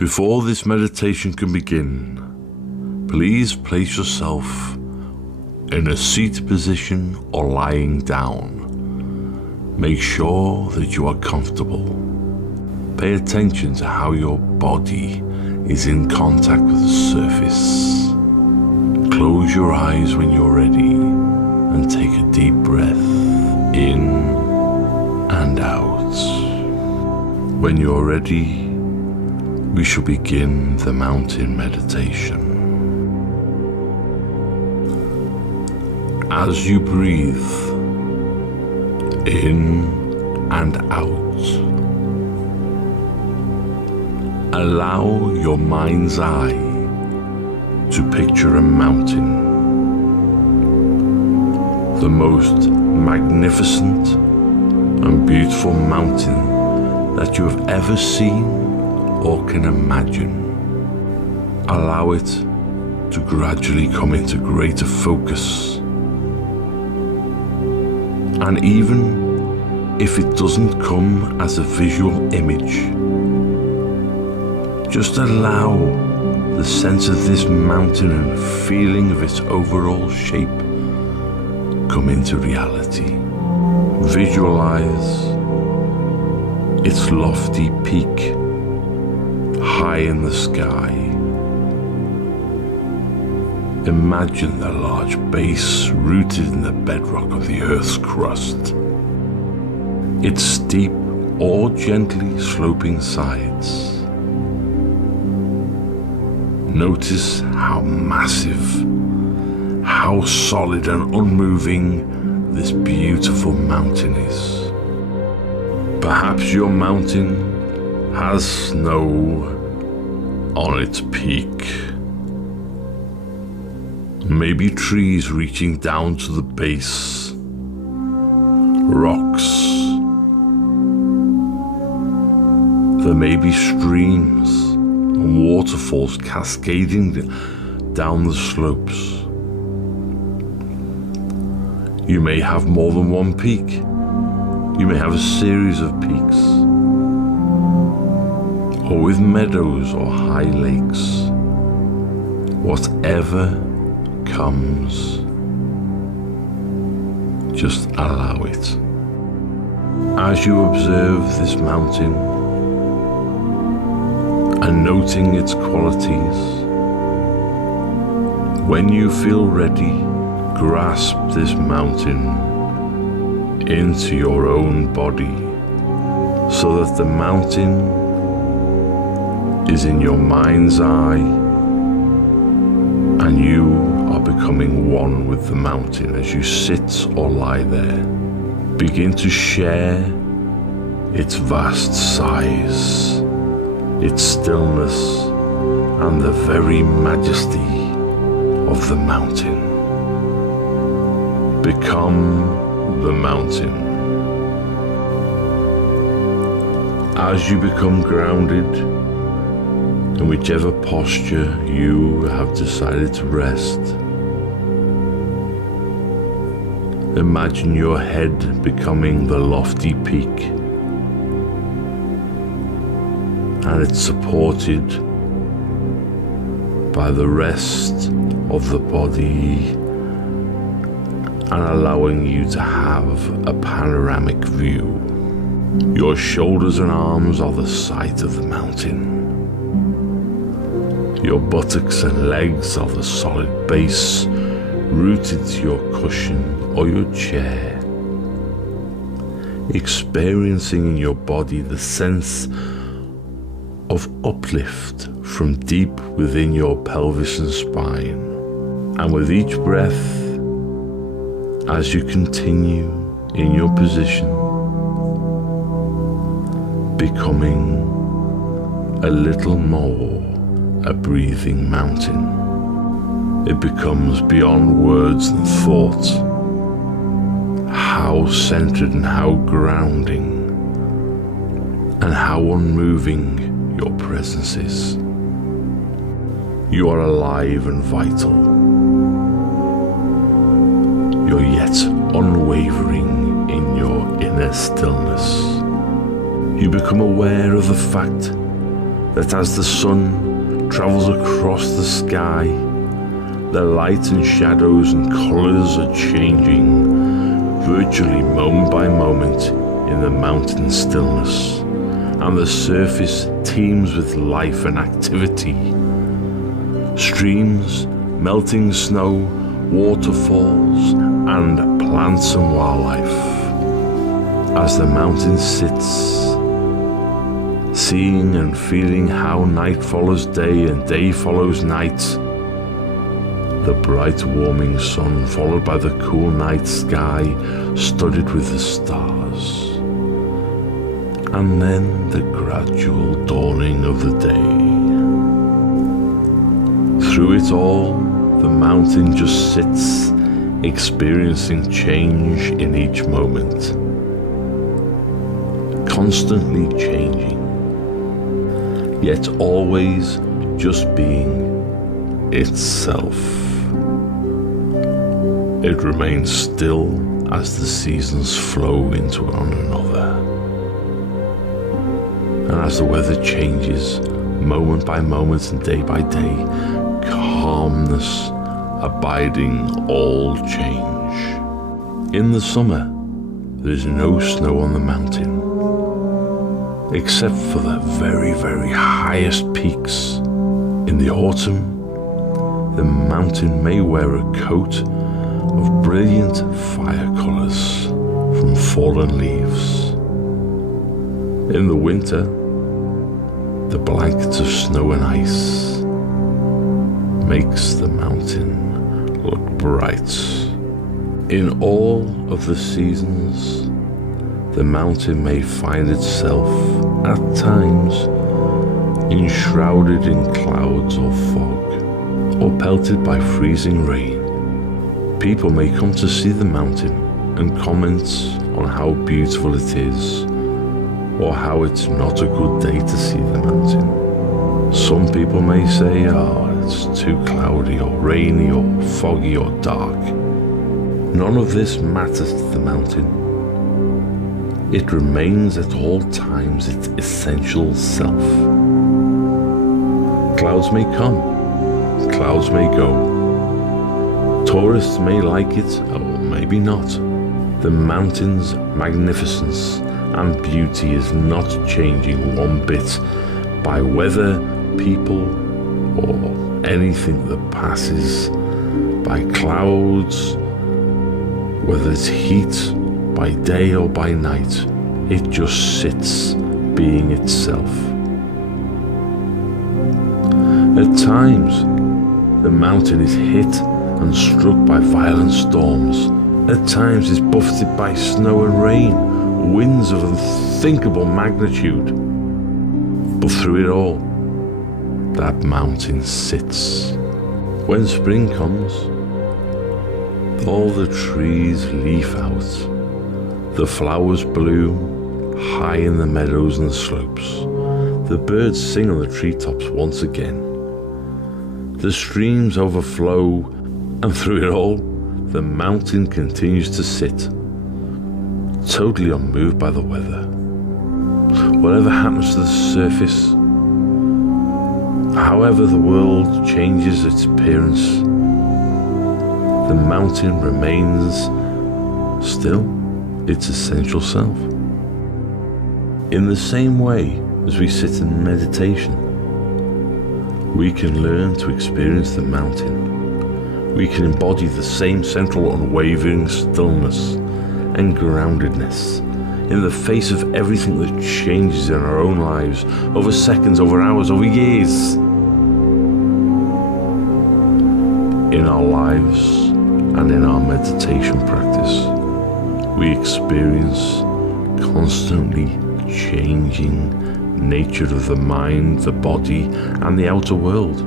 Before this meditation can begin, please place yourself in a seated position or lying down. Make sure that you are comfortable. Pay attention to how your body is in contact with the surface. Close your eyes when you're ready and take a deep breath in and out. When you're ready, we shall begin the mountain meditation. As you breathe in and out, allow your mind's eye to picture a mountain, the most magnificent and beautiful mountain that you have ever seen or can imagine. Allow it to gradually come into greater focus. And even if it doesn't come as a visual image, just allow the sense of this mountain and feeling of its overall shape come into reality. Visualize its lofty peak high in the sky. Imagine the large base rooted in the bedrock of the Earth's crust. Its steep or gently sloping sides. Notice how massive, how solid and unmoving this beautiful mountain is. Perhaps your mountain has snow on its peak. Maybe trees reaching down to the base, rocks. There may be streams and waterfalls cascading down the slopes. You may have more than one peak. You may have a series of peaks, or with meadows or high lakes. Whatever comes, just allow it. As you observe this mountain and noting its qualities, when you feel ready, grasp this mountain into your own body so that the mountain is in your mind's eye and you are becoming one with the mountain as you sit or lie there. Begin to share its vast size, its stillness, and the very majesty of the mountain. Become the mountain. As you become grounded, in whichever posture you have decided to rest, imagine your head becoming the lofty peak, and it's supported by the rest of the body and allowing you to have a panoramic view. Your shoulders and arms are the site of the mountain. Your buttocks and legs are the solid base rooted to your cushion or your chair. Experiencing in your body the sense of uplift from deep within your pelvis and spine. And with each breath, as you continue in your position, becoming a little more a breathing mountain. It becomes beyond words and thought how centered and how grounding and how unmoving your presence is. You are alive and vital. You're yet unwavering in your inner stillness. You become aware of the fact that as the sun travels across the sky, the light and shadows and colours are changing virtually moment by moment in the mountain stillness, and the surface teems with life and activity. Streams, melting snow, waterfalls, and plants and wildlife. As the mountain sits, seeing and feeling how night follows day and day follows night, the bright warming sun followed by the cool night sky studded with the stars, and then the gradual dawning of the day. Through it all, the mountain just sits, experiencing change in each moment, constantly changing, yet always just being itself. It remains still as the seasons flow into one another, and as the weather changes moment by moment and day by day, calmness abiding all change. In the summer, there is no snow on the mountain, except for the very, very highest peaks. In the autumn, the mountain may wear a coat of brilliant fire colours from fallen leaves. In the winter, the blanket of snow and ice makes the mountain look bright. In all of the seasons, the mountain may find itself at times enshrouded in clouds or fog, or pelted by freezing rain. People may come to see the mountain and comment on how beautiful it is, or how it's not a good day to see the mountain. Some people may say, it's too cloudy or rainy or foggy or dark. None of this matters to the mountain. It remains at all times its essential self. Clouds may come, clouds may go. Tourists may like it, or maybe not. The mountain's magnificence and beauty is not changing one bit by weather, people, or anything that passes, by clouds, whether it's heat, by day or by night. It just sits, being itself. At times, the mountain is hit and struck by violent storms. At times it's buffeted by snow and rain, winds of unthinkable magnitude. But through it all, that mountain sits. When spring comes, all the trees leaf out, the flowers bloom high in the meadows and the slopes, the birds sing on the treetops once again, the streams overflow, and through it all, the mountain continues to sit, totally unmoved by the weather. Whatever happens to the surface, however the world changes its appearance, the mountain remains still its essential self. In the same way as we sit in meditation, we can learn to experience the mountain. We can embody the same central unwavering stillness and groundedness in the face of everything that changes in our own lives, over seconds, over hours, over years. In our lives and in our meditation practice, we experience constantly changing nature of the mind, the body, and the outer world.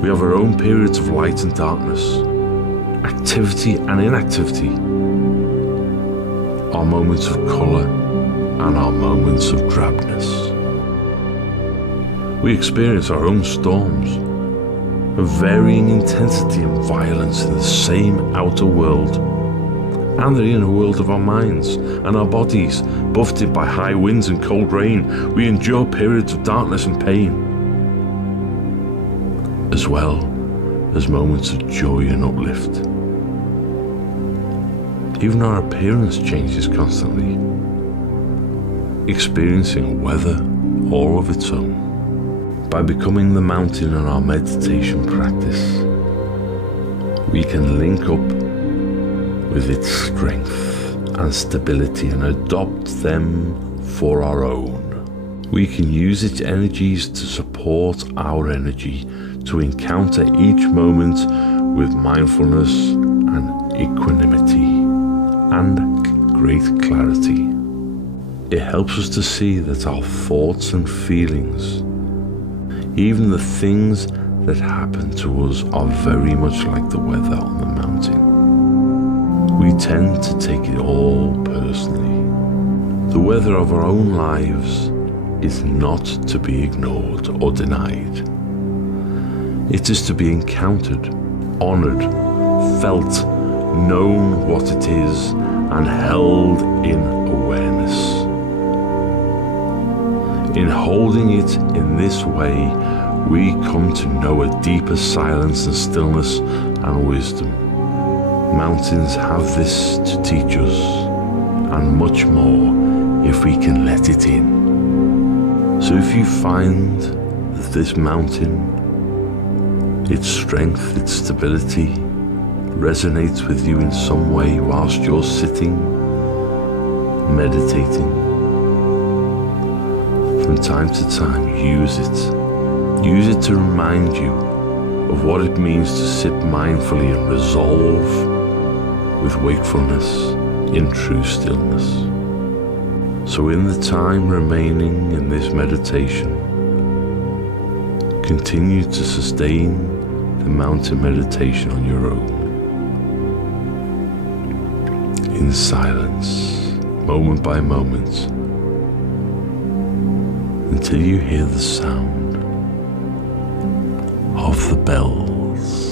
We have our own periods of light and darkness, activity and inactivity, our moments of colour and our moments of drabness. We experience our own storms of varying intensity and violence in the same outer world, and the inner world of our minds and our bodies. Buffeted by high winds and cold rain, we endure periods of darkness and pain, as well as moments of joy and uplift. Even our appearance changes constantly, experiencing weather all of its own. By becoming the mountain in our meditation practice, we can link up with its strength and stability and adopt them for our own. We can use its energies to support our energy, to encounter each moment with mindfulness and equanimity and great clarity. It helps us to see that our thoughts and feelings, even the things that happen to us, are very much like the weather on the mountain. We tend to take it all personally. The weather of our own lives is not to be ignored or denied. It is to be encountered, honored, felt, known what it is, and held in awareness. In holding it in this way, we come to know a deeper silence and stillness and wisdom. Mountains have this to teach us, and much more if we can let it in. So if you find that this mountain, its strength, its stability, resonates with you in some way whilst you're sitting, meditating, from time to time, use it. Use it to remind you of what it means to sit mindfully and resolve with wakefulness in true stillness. So in the time remaining in this meditation, continue to sustain the mountain meditation on your own, in silence, moment by moment, until you hear the sound of the bells.